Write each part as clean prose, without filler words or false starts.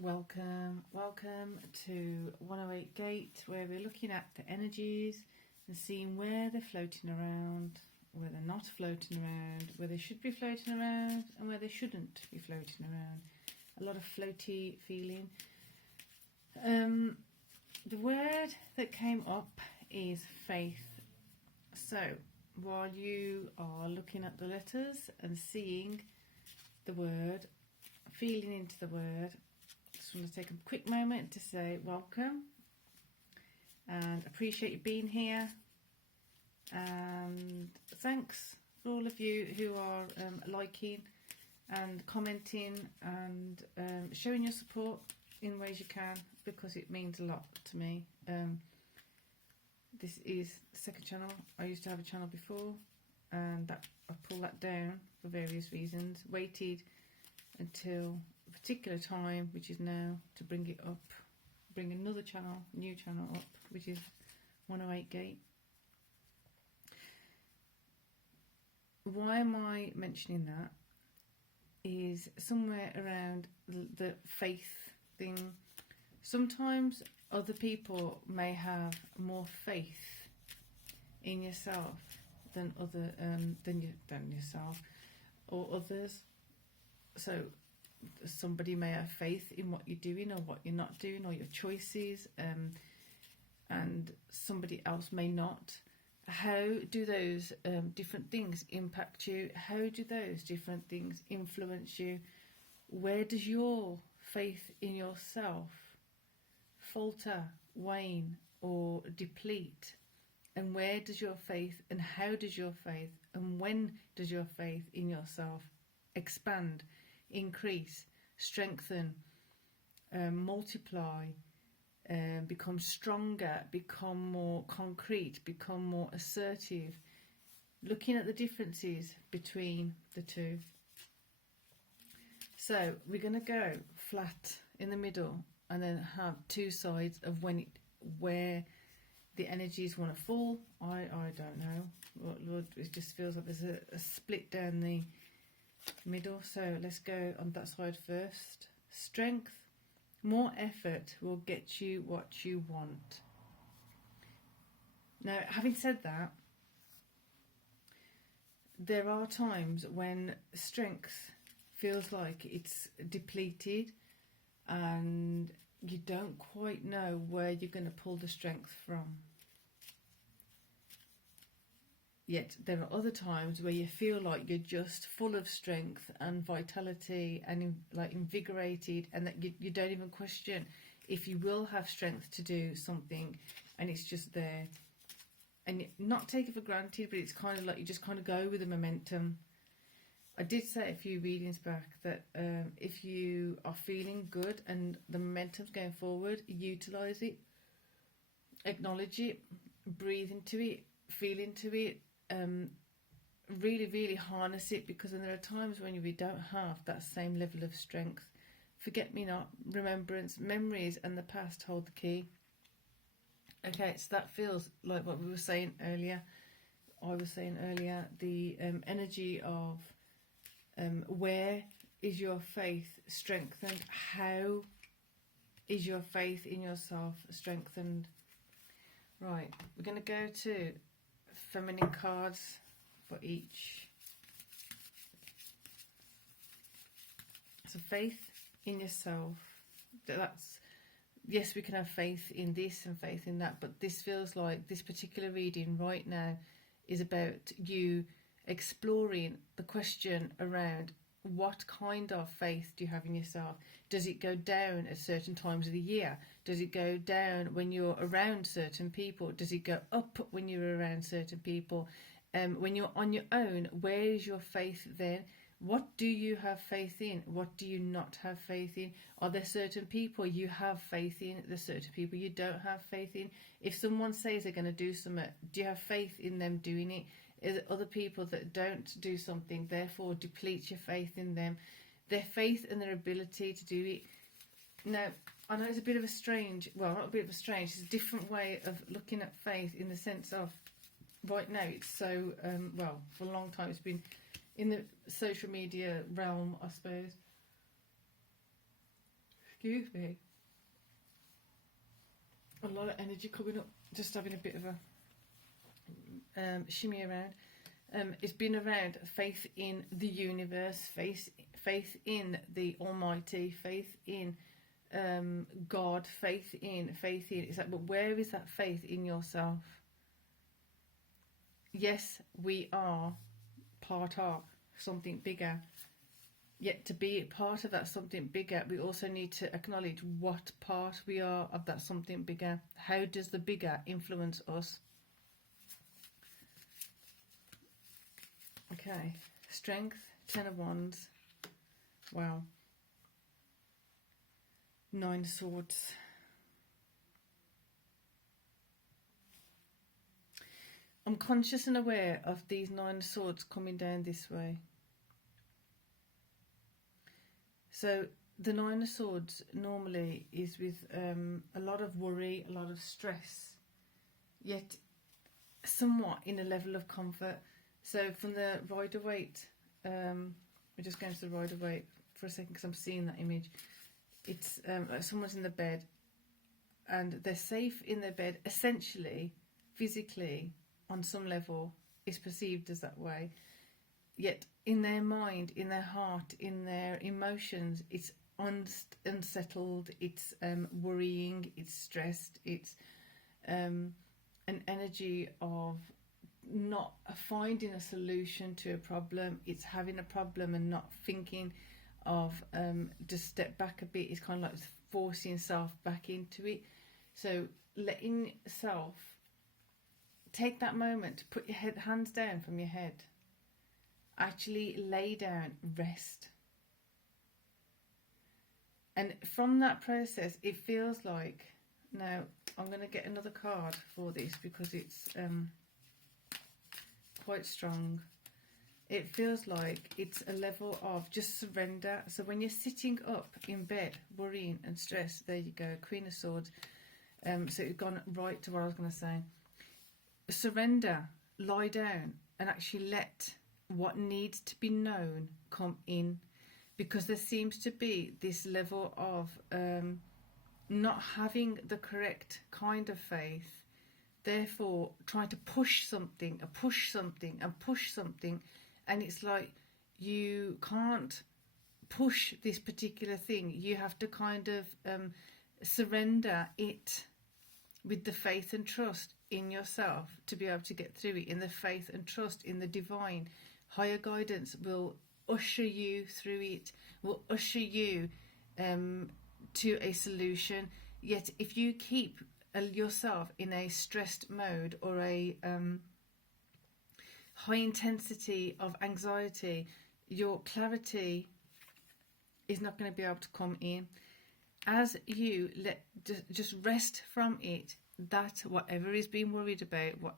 Welcome to 108 Gate, where we're looking at the energies and seeing where they're floating around, where they're not floating around, where they should be floating around and where they shouldn't be floating around. A lot of floaty feeling. The word that came up is faith. So while you are looking at the letters and seeing the word, feeling into the word, just want to take a quick moment to say welcome and appreciate you being here, and thanks for all of you who are liking and commenting and showing your support in ways you can, because it means a lot to me. This is the second channel. I used to have a channel before, and I pulled that down for various reasons, waited until a particular time, which is now, to bring it up, bring another channel, new channel up, which is 108 Gate. Why am I mentioning that? Is somewhere around the faith thing. Sometimes other people may have more faith in yourself than yourself or others. So somebody may have faith in what you're doing or what you're not doing, or your choices, and somebody else may not. How do those different things impact you? How do those different things influence you? Where does your faith in yourself falter, wane, or deplete? And where does your faith, and how does your faith, and when does your faith in yourself expand, increase, strengthen, multiply, become stronger, become more concrete, become more assertive? Looking at the differences between the two. So we're going to go flat in the middle and then have two sides of where the energies want to fall. I don't know. Lord, it just feels like there's a split down the middle. So let's go on that side first. Strength. More effort will get you what you want. Now, having said that, there are times when strength feels like it's depleted and you don't quite know where you're going to pull the strength from. Yet there are other times where you feel like you're just full of strength and vitality and invigorated, and that you don't even question if you will have strength to do something, and it's just there. And not take it for granted, but it's kind of like you just kind of go with the momentum. I did say a few readings back that if you are feeling good and the momentum's going forward, utilise it, acknowledge it, breathe into it, feel into it, really harness it, because then there are times when we don't have that same level of strength. Forget me not, remembrance, memories and the past hold the key. Okay, so that feels like what we were saying earlier. I was saying earlier, the energy of where is your faith strengthened? How is your faith in yourself strengthened? Right, we're going to go to feminine cards for each. So faith in yourself. That's, yes, we can have faith in this and faith in that, but this feels like this particular reading right now is about you exploring the question around what kind of faith do you have in yourself. Does it go down at certain times of the year? Does it go down when you're around certain people? Does it go up when you're around certain people? When you're on your own, where is your faith then? What do you have faith in? What do you not have faith in? Are there certain people you have faith in? There's certain people you don't have faith in. If someone says they're going to do something, do you have faith in them doing it? Is it other people that don't do something, therefore deplete your faith in them, their faith and their ability to do it? Now, I know it's a bit of a strange, well, not a bit of a strange, it's a different way of looking at faith, in the sense of right now it's so, well, for a long time it's been in the social media realm, I suppose. excuse me, a lot of energy coming up, just having a bit of a shimmy around. It's been around faith in the universe, faith in the Almighty, faith in God, faith in. It's like, but where is that faith in yourself? Yes, we are part of something bigger. Yet to be part of that something bigger, we also need to acknowledge what part we are of that something bigger. How does the bigger influence us? Okay, strength, 10 of Wands. Wow. 9 of Swords. I'm conscious and aware of these 9 of Swords coming down this way. So the 9 of Swords normally is with a lot of worry, a lot of stress, yet somewhat in a level of comfort. So from the Rider-Waite, we're just going to the Rider-Waite for a second because I'm seeing that image. It's like someone's in the bed and they're safe in their bed, essentially, physically, on some level, is perceived as that way. Yet in their mind, in their heart, in their emotions, it's unsettled, it's worrying, it's stressed, it's an energy of not finding a solution to a problem. It's having a problem and not thinking of just step back a bit. It's kind of like forcing self back into it. So letting self take that moment to put your hands down from your head. Actually lay down, rest. And from that process, it feels like, now I'm going to get another card for this because it's quite strong. It feels like it's a level of just surrender. So when you're sitting up in bed, worrying and stressed, there you go, Queen of Swords. So it's gone right to what I was going to say. Surrender, lie down, and actually let what needs to be known come in, because there seems to be this level of not having the correct kind of faith, therefore trying to push something, and it's like you can't push this particular thing. You have to kind of surrender it with the faith and trust in yourself to be able to get through it, in the faith and trust in the divine. Higher guidance will usher you through it, will usher you to a solution. Yet if you keep yourself in a stressed mode or a high intensity of anxiety, your clarity is not going to be able to come in. As you just rest from it, that whatever is being worried about, what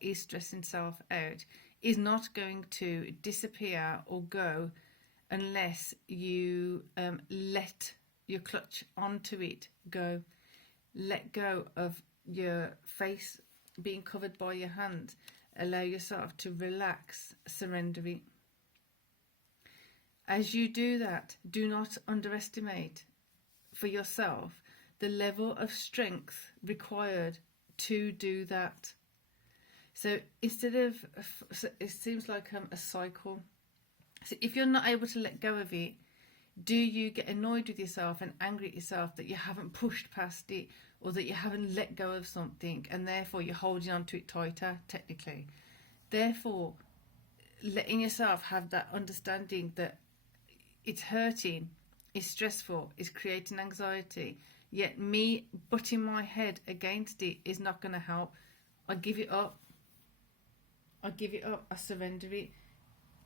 is stressing self out, is not going to disappear or go unless you let your clutch onto it go. Let go of your face being covered by your hand. Allow yourself to relax, surrender it. As you do that, do not underestimate for yourself the level of strength required to do that. So instead of, it seems like a cycle. So if you're not able to let go of it, do you get annoyed with yourself and angry at yourself that you haven't pushed past it, or that you haven't let go of something, and therefore you're holding on to it tighter, technically? Therefore, letting yourself have that understanding that it's hurting, it's stressful, it's creating anxiety, yet me butting my head against it is not going to help. I give it up. I surrender it.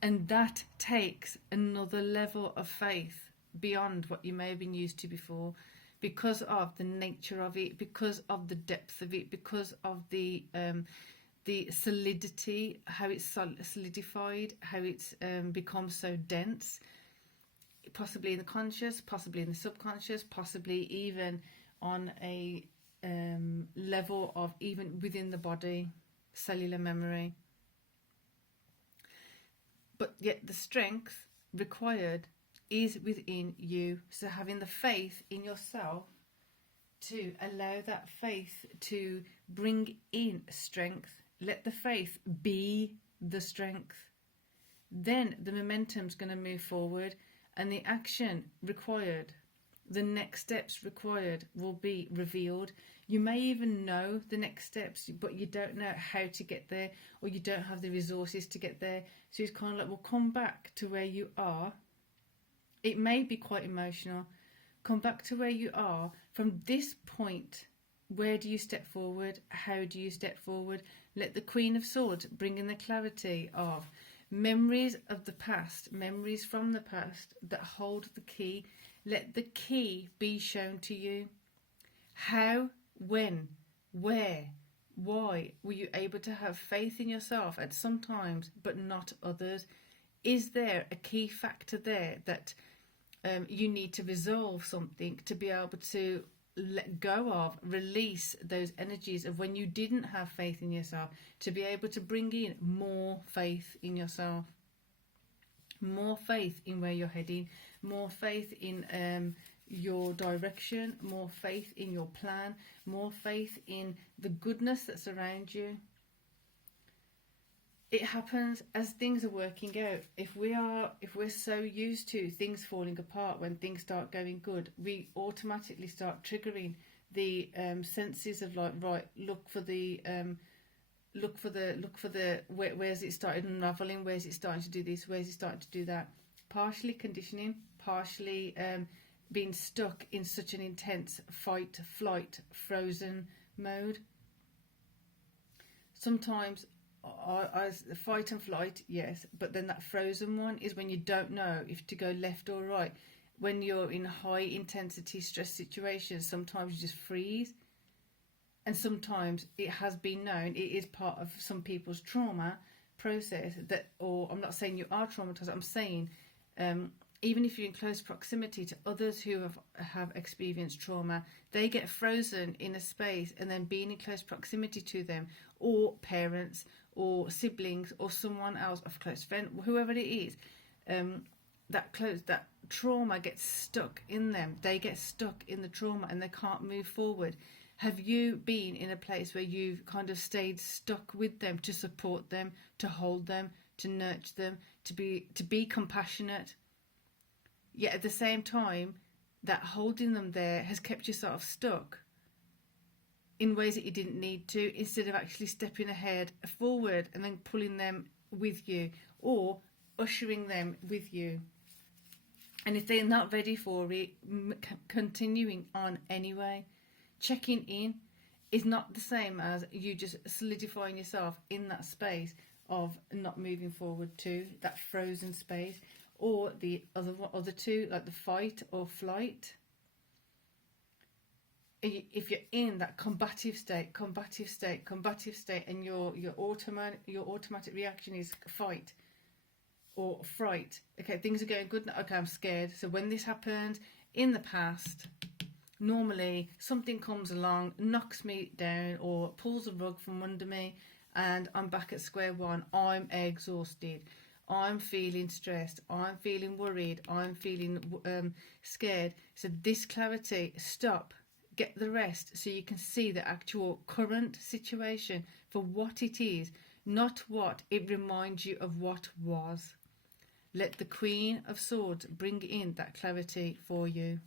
And that takes another level of faith beyond what you may have been used to before, because of the nature of it, because of the depth of it, because of the solidity, how it's solidified, how it's become so dense, possibly in the conscious, possibly in the subconscious, possibly even on a level of even within the body, cellular memory. But yet the strength required is within you. So having the faith in yourself to allow that faith to bring in strength. Let the faith be the strength. Then the momentum's going to move forward, and the action required, the next steps required, will be revealed. You may even know the next steps, but you don't know how to get there, or you don't have the resources to get there. So it's kind of like, well, come back to where you are. It may be quite emotional. Come back to where you are. From this point, where do you step forward? How do you step forward? Let the Queen of Swords bring in the clarity of memories of the past, memories from the past that hold the key. Let the key be shown to you. How, when, where, why were you able to have faith in yourself at some times but not others? Is there a key factor there that you need to resolve something to be able to let go of, release those energies of when you didn't have faith in yourself, to be able to bring in more faith in yourself, more faith in where you're heading, more faith in your direction, more faith in your plan, more faith in the goodness that's around you. It happens as things are working out. If we're so used to things falling apart when things start going good, we automatically start triggering the senses of like, right, look for the where's it started unraveling, where's it starting to do this, where's it starting to do that. Partially conditioning, partially being stuck in such an intense fight, flight, frozen mode. Sometimes I fight and flight, yes, but then that frozen one is when you don't know if to go left or right. When you're in high intensity stress situations, sometimes you just freeze. And sometimes it has been known, it is part of some people's trauma process that, or I'm not saying you are traumatized, I'm saying even if you're in close proximity to others who have experienced trauma, they get frozen in a space, and then being in close proximity to them, or parents, or siblings, or someone else, a close friend, whoever it is, that trauma gets stuck in them. They get stuck in the trauma and they can't move forward. Have you been in a place where you've kind of stayed stuck with them, to support them, to hold them, to nurture them, to be compassionate? Yet at the same time, that holding them there has kept yourself stuck in ways that you didn't need to, instead of actually stepping ahead, forward, and then pulling them with you, or ushering them with you. And if they're not ready for it, continuing on anyway. Checking in is not the same as you just solidifying yourself in that space of not moving forward to that frozen space, or the other two, like the fight or flight. If you're in that combative state, and your automatic reaction is fight or fright. Okay, things are going good now. Okay, I'm scared. So when this happened in the past, normally something comes along, knocks me down, or pulls a rug from under me, and I'm back at square one. I'm exhausted. I'm feeling stressed. I'm feeling worried. I'm feeling scared. So this clarity, stop. Get the rest so you can see the actual current situation for what it is, not what it reminds you of what was. Let the Queen of Swords bring in that clarity for you.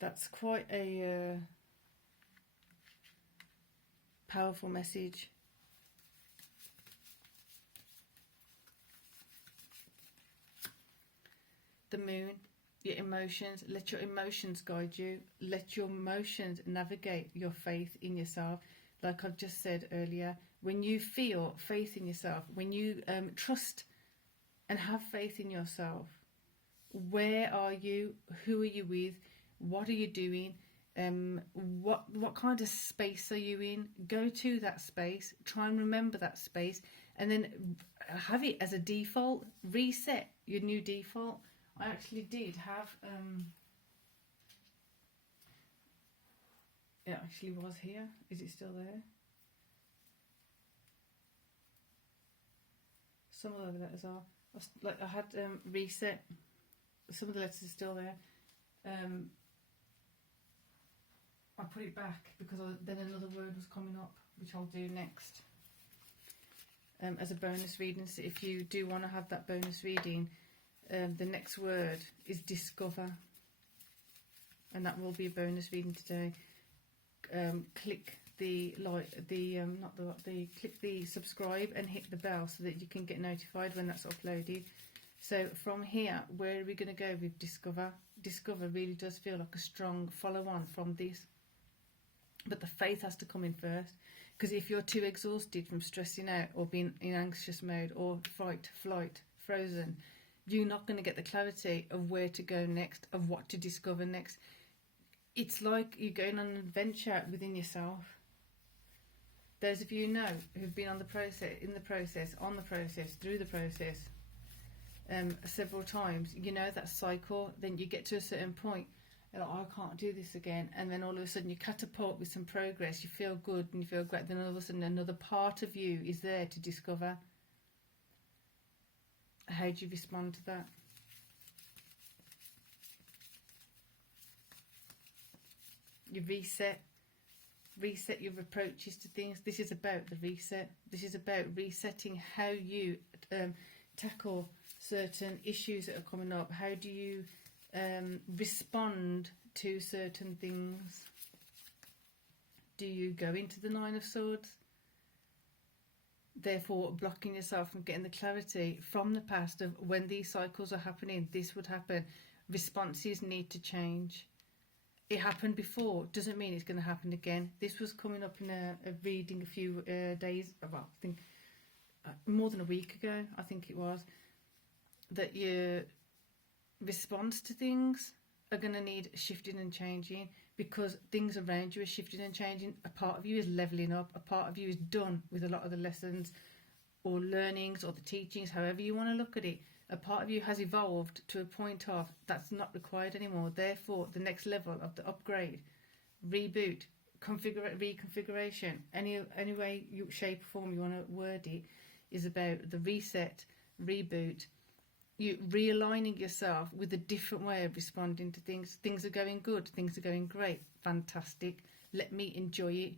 That's quite a powerful message. The Moon. Your emotions, let your emotions guide you. Let your emotions navigate your faith in yourself. Like I've just said earlier, when you feel faith in yourself, when you trust and have faith in yourself, where are you? Who are you with? What are you doing? What kind of space are you in? Go to that space. Try and remember that space, and then have it as a default. Reset your new default. I actually did have, it actually was here. Is it still there? Some of the letters are. Like I had reset. Some of the letters are still there. I put it back because then another word was coming up, which I'll do next as a bonus reading. So if you do want to have that bonus reading, the next word is discover, and that will be a bonus reading today. Click the click the subscribe and hit the bell so that you can get notified when that's uploaded. So from here, where are we going to go with discover? Discover really does feel like a strong follow-on from this, but the faith has to come in first, because if you're too exhausted from stressing out or being in anxious mode or fight, flight, frozen, you're not going to get the clarity of where to go next, of what to discover next. It's like you're going on an adventure within yourself. Those of you know who've been on the process, in the process, on the process, through the process several times, you know that cycle. Then you get to a certain point, you're like, oh, I can't do this again, and then all of a sudden you catapult with some progress, you feel good and you feel great, then all of a sudden another part of you is there to discover. How do you respond to that? You reset your approaches to things. This is about the reset. This is about resetting how you tackle certain issues that are coming up. How do you respond to certain things? Do you go into the Nine of Swords, therefore blocking yourself from getting the clarity from the past of when these cycles are happening, this would happen? Responses need to change. It happened before, doesn't mean it's going to happen again. This was coming up in a reading a few days, well, I think more than a week ago, I think it was, that your response to things are going to need shifting and changing, because things around you are shifting and changing. A part of you is levelling up, a part of you is done with a lot of the lessons or learnings or the teachings, however you want to look at it. A part of you has evolved to a point of that's not required anymore. Therefore, the next level of the upgrade, reboot, reconfiguration, any way, shape, form you want to word it, is about the reset, reboot, you realigning yourself with a different way of responding to things. Things are going good, things are going great, fantastic. Let me enjoy it.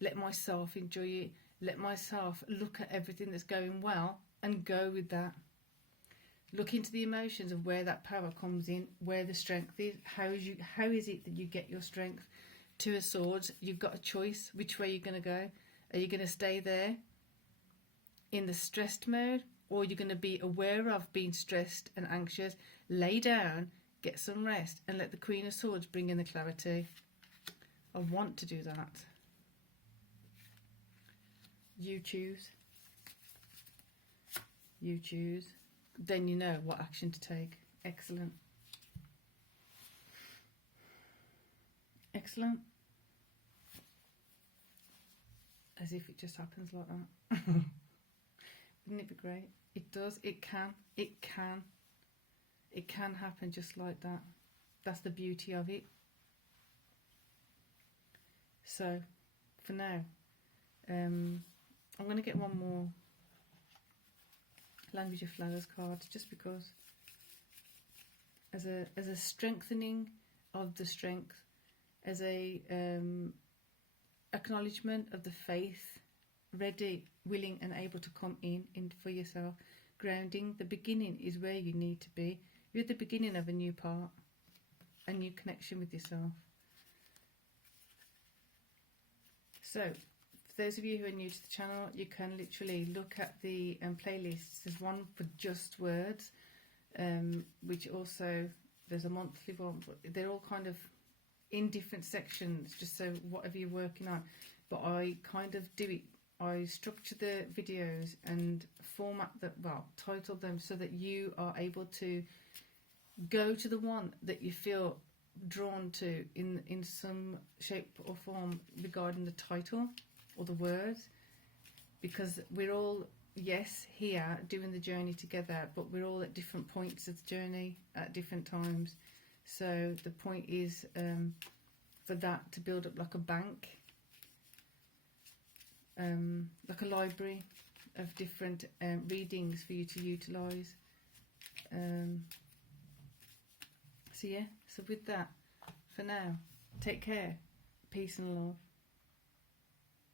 Let myself enjoy it. Let myself look at everything that's going well and go with that. Look into the emotions of where that power comes in, where the strength is. How is it that you get your strength? Two of Swords, you've got a choice which way you're going to go. Are you going to stay there in the stressed mode, or you're going to be aware of being stressed and anxious, lay down, get some rest, and let the Queen of Swords bring in the clarity? I want to do that. You choose. You choose. Then you know what action to take. Excellent. Excellent. As if it just happens like that. Wouldn't it be great? It does. It can. It can. It can happen just like that. That's the beauty of it. So, for now, I'm going to get one more Language of Flowers card, just because as a strengthening of the strength, as a acknowledgement of the faith, ready, willing and able to come in for yourself. Grounding, the beginning is where you need to be. You're at the beginning of a new part, a new connection with yourself. So for those of you who are new to the channel, you can literally look at the playlists. There's one for just words, which also, there's a monthly one, but they're all kind of in different sections, just so whatever you're working on. But I kind of do it, I structure the videos and format them, well, title them so that you are able to go to the one that you feel drawn to in some shape or form regarding the title or the words, because we're all, yes, here doing the journey together, but we're all at different points of the journey at different times. So the point is for that to build up like a bank, like a library of different readings for you to utilise. So yeah, so with that, for now, take care, peace and love.